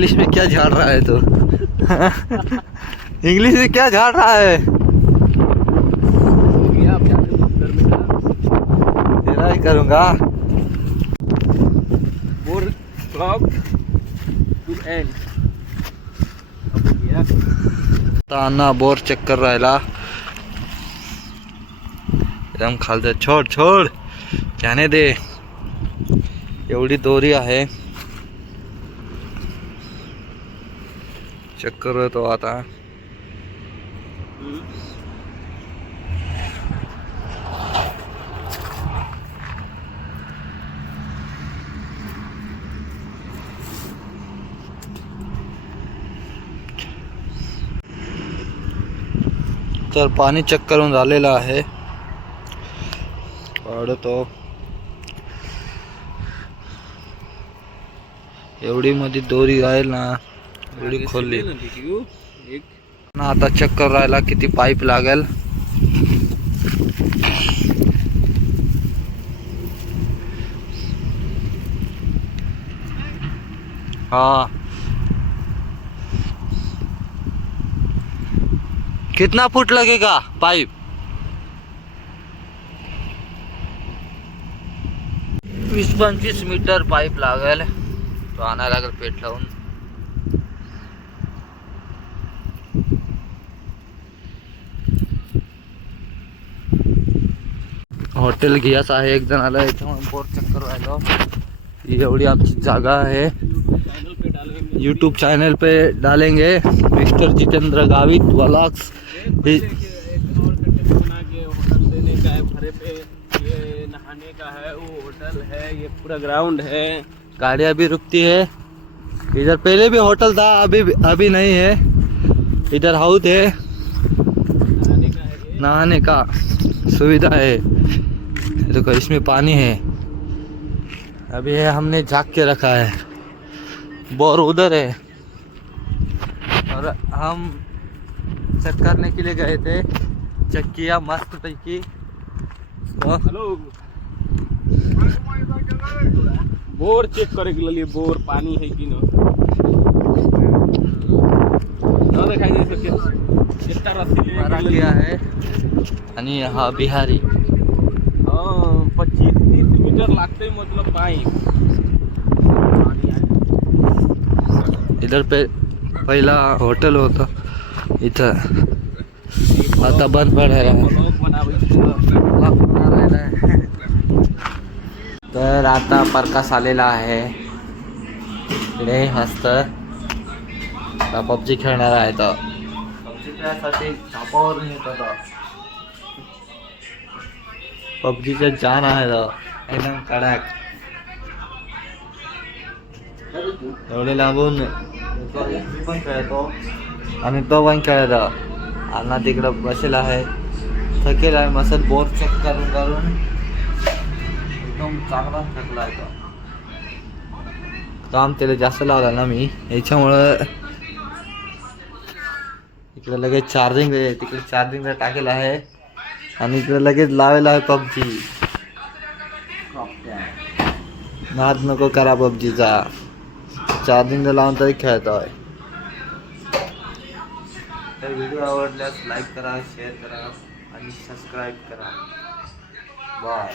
English में क्या झाड़ रहा है तो इंग्लिश में क्या झाड़ रहा है? तेरा ही करूँगा। बोर क्लब टू एंड ताना बोर चक्कर राहिला एकदम खालचं. छोड छोड त्याने दे. एवढी दोरी आहे. चक्कर येतो आता. तर पाणी चेक करून झालेलं आहे. वाढतो एवढी मध्ये दोरी राहील ना, एवढी खोलली ना. आता चेक करून राहिला किती पाईप लागेल. हाँ कितना फुट लगेगा पाइप? 20-25 मीटर पाइप लागेल. तो आणायला लागेल पेट लावून. हॉटेल घ्यायचं आहे एक जणाला. याच्यामुळे बोर चक्कर राहिलो. ही एवढी आमची जागा आहे. यूट्यूब चैनल पे डालेंगे mister Jitendra Gavit vlogs. Hotel देने का है, भरे पे ये नहाने का है, वो होटल है, ये पूरा ग्राउंड है. गाड़ियाँ भी रुकती है इधर. पहले भी होटल था, अभी नहीं है. इधर हाउस है, नहाने का सुविधा है. देखो इसमें पानी है. अभी है हमने झाँक के रखा है. बोर उधर है और हम चेक करने के लिए गए थे. चेक किया मस्त पैकी. हेलो बोर चेक करे के लिए. बोर पानी है कि ना दिखाई दे सके. कितना रस्सी भरा गया है. आणि हा बिहारी. 25-30 मीटर लागते मतलब पाइप. इधर पे पहिला होटल होता इथं. आता बंद पडायला तर आता प्रकाश आलेला आहे. इकडे मस्त पबजी खेळणार आहे. तर पबजी खेळण्यासाठी झापावरून येत होता. पबजीचं जान आहे एकदम कडक. एवढे लागून मी पण खेळतो आणि तो पण खेळतो. अण्णा तिकडं बसेल आहे. थकेल आहे मसल. बोर चेक करून करून एकदम चांगला थकला आहे. काम त्याला जास्त लावलं ना मी, याच्यामुळं इकडे लगेच चार्जिंग आहे. तिकडे चार्जिंगला टाकेल आहे आणि इकडे लगेच लावेला आहे पबजी. नाद नको करा पबजीचा. चार्जिंगला लावून तरी खेळतोय. तर व्हिडिओ आवडल्यास लाईक करा, शेअर करा आणि सबस्क्राईब करा. बाय.